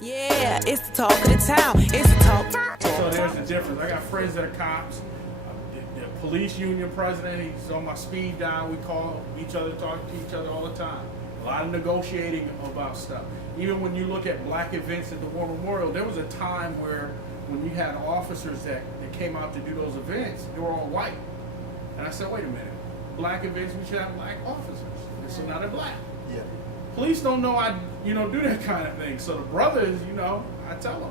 Yeah, it's the talk of the town. It's the talk. So there's the difference. I got friends that are cops. The police union president, he's on my speed dial. We call each other, talk to each other all the time. A lot of negotiating about stuff. Even when you look at black events at the War Memorial, there was a time where when you had officers that came out to do those events, they were all white. And I said, wait a minute. Black events, we should have black officers. And so now they're black. Yeah. Police don't know I, do that kind of thing. So the brothers, I tell them,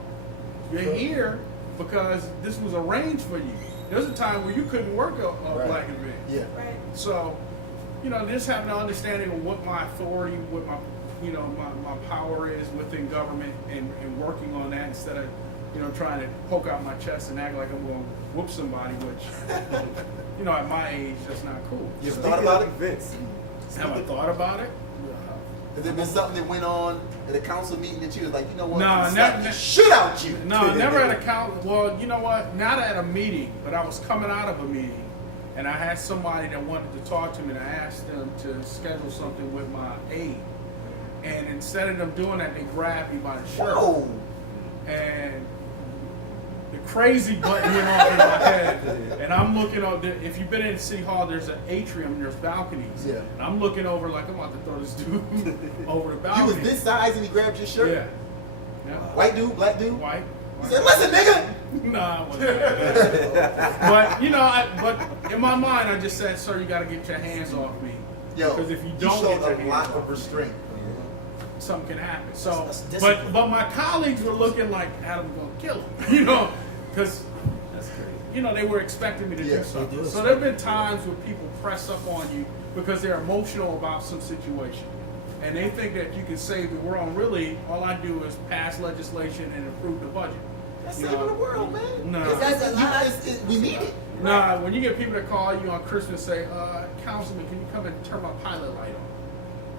you're here because this was arranged for you. There's a time where you couldn't work a black event. Yeah. Right. So, just having an understanding of what my authority, what my, my power is within government and working on that instead of, trying to poke out my chest and act like I'm going to whoop somebody, which, at my age, that's not cool. You ever thought about it? Vince. Have I thought about it? Has there been something that went on at a council meeting that you was like, you know what? No, slap the shit out you. No, never at a council. Well, you know what? Not at a meeting, but I was coming out of a meeting, and I had somebody that wanted to talk to me, and I asked them to schedule something with my aide. And instead of them doing that, they grabbed me by the shirt. Whoa. And the crazy button went off in my head, and I'm looking up. If you've been in City Hall, there's an atrium, and there's balconies. Yeah. And I'm looking over like I'm about to throw this dude over the He balcony. was this size and he grabbed your shirt? Yeah. White dude, black dude? White. He said, listen, nigga! Nah, I wasn't but but in my mind, I just said, sir, you got to get your hands off me. Yo, because if you you don't showed get your a hands lot off of restraint. something can happen. So, That's discipline. but my colleagues were looking like Adam's gonna kill him, because That's crazy. they were expecting me to Yeah, do something. they do. So there have been times where people press up on you because they're emotional about some situation, and they think that you can save the world. And really, all I do is pass legislation and approve the budget. That's You saving know, the world, man. No. We need it. Nah, when you get people that call you on Christmas and say, Councilman, can you come and turn my pilot light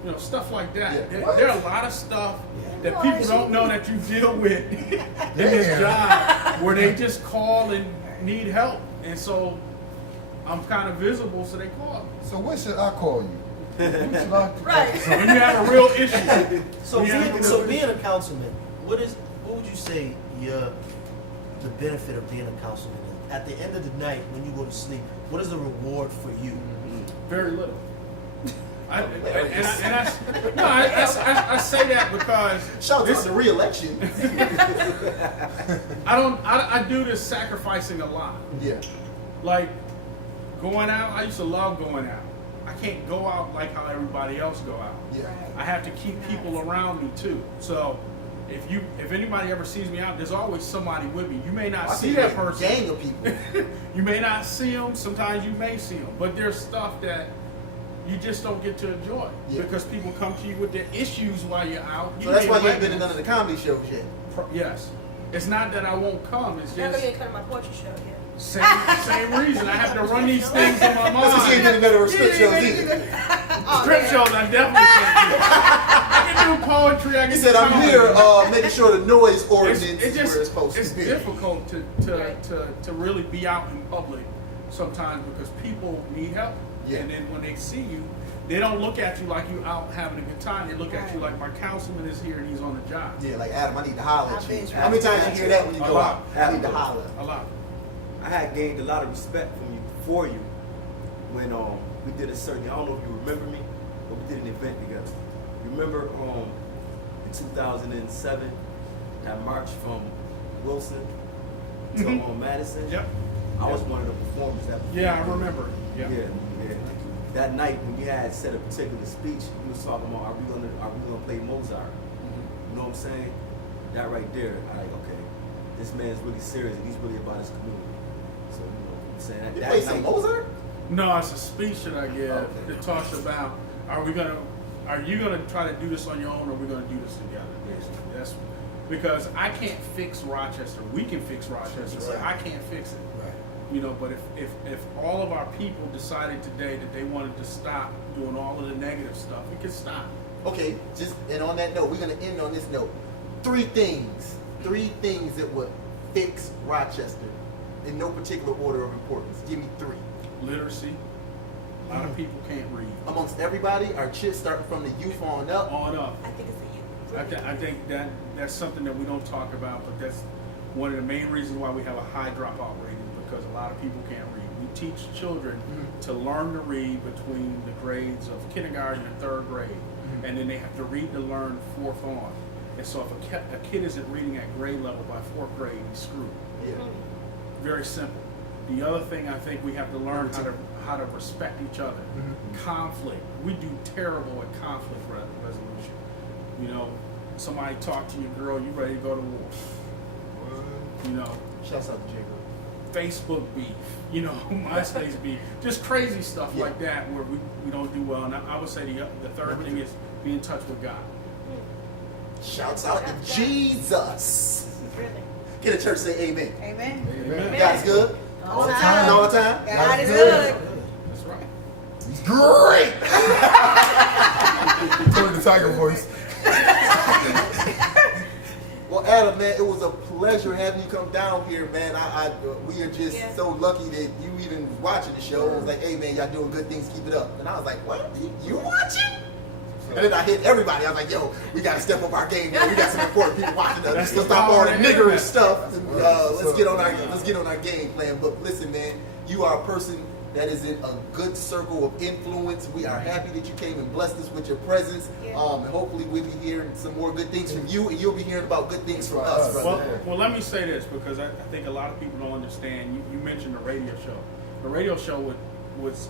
on? Stuff like that. Yeah. There are a lot of stuff that Yeah. people don't know that you deal with in this job where they just call and need help. And so I'm kind of visible, so they call me. So when should I call you? When should I- Right. When you have a real issue. So, Yeah. being a councilman, what would you say the benefit of being a councilman is? At the end of the night, when you go to sleep, what is the reward for you? Very little. I say that because Shout out to re-election. I do this sacrificing a lot. Yeah. Like going out, I used to love going out. I can't go out like how everybody else go out. Yeah. I have to keep people around me too. So if anybody ever sees me out, there's always somebody with me. You may not see that person. Gang of people. You may not see them. Sometimes you may see them. But there's stuff that you just don't get to enjoy because people come to you with their issues while you're out. So that's why you ain't been in none of the comedy shows yet. Yes. It's not that I won't come. It's Not just gonna get cut in my poetry show yet. same reason. I have to run these things in my That's because you ain't mind. been in none of her strip shows either. Strip shows, I definitely can't do. I can do poetry. I can He do said, I'm comedy. here making sure the noise ordinance It's is where it's supposed it's to be. difficult to really be out in public sometimes because people need help. Yeah. And then when they see you, they don't look at you like you out having a good time. They look at you like my councilman is here and he's on the job. Yeah, like Adam, I need to holler at I've you. been How many times you hear that when you A go lot. out? I need to holler. A lot. I had gained a lot of respect for you when we did a certain. I don't know if you remember me, but we did an event together. You remember in 2007 that march from Wilson to Madison? Yep. I was one of the performers that. Yeah, I remember. Yeah. Yeah. That night when you had said a particular speech, you was talking about are we gonna play Mozart? You know what I'm saying? That right there, okay, this man's really serious and he's really about his community. So you know what I'm saying? You That play some night- Mozart? No, it's a speech that I give Okay. that talks about are you gonna try to do this on your own or are we gonna do this together? Basically. That's because I can't fix Rochester. We can fix Rochester, but I can't fix it. Right. But if all of our people decided today that they wanted to stop doing all of the negative stuff, we could stop. Okay, and on that note, we're gonna end on this note. Three things that would fix Rochester in no particular order of importance. Give me three. Literacy. A lot of people can't read. Amongst everybody, our kids starting from the youth on up. On up. I think it's the youth. I think that's something that we don't talk about, but that's one of the main reasons why we have a high dropout rate is because a lot of people can't read. We teach children to learn to read between the grades of kindergarten and third grade, and then they have to read to learn fourth on. And so if a kid isn't reading at grade level by fourth grade, he's screwed. Yeah. Very simple. The other thing I think we have to learn how to respect each other. Conflict. We do terrible at conflict resolution. You know, somebody talk to your girl, you ready to go to war. You know, Shouts out to Jacob. Facebook beef, you know, MySpace beef, just crazy stuff like that where we don't do well. And I would say the third thing is be in touch with God. Shouts out to Jesus. Really. Get a church say amen. Amen. Amen. God's good. All the And time. all the time. God is good. That's right. He's great. Tony the Tiger voice. Well, Adam, man, it was a pleasure having you come down here, man. We are just so lucky that you even watching the show. I was like, hey, man, y'all doing good things. Keep it up. And I was like, what? You watching? And then I hit everybody. I was like, yo, we got to step up our game, man. We got some important people watching us. Let's stop all the niggerish stuff. And, let's get on our game plan. But listen, man, you are a person that is in a good circle of influence. We are happy that you came and blessed us with your presence. And hopefully we'll be hearing some more good things from you, and you'll be hearing about good things from us, brother. Well, let me say this, because I think a lot of people don't understand. You mentioned the radio show. The radio show was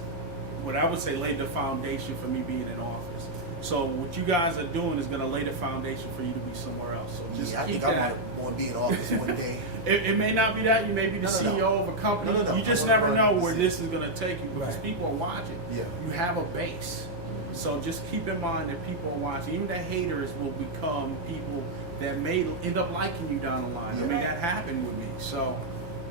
what I would say laid the foundation for me being in office. So what you guys are doing is going to lay the foundation for you to be somewhere else. So just I keep think that. I want to be in office one day. It may not be that. You may be the CEO of a company. No. You just never know where this is going to take you, because people are watching. Yeah. You have a base. So just keep in mind that people are watching. Even the haters will become people that may end up liking you down the line. I mean, that happened with me. So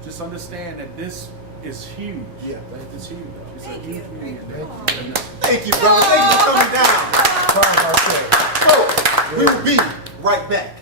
just understand that this is huge. Yeah. It's huge. It's a Thank huge you. community. Thank you, brother. Thank you for coming down. Sorry about that. So, we will be right back.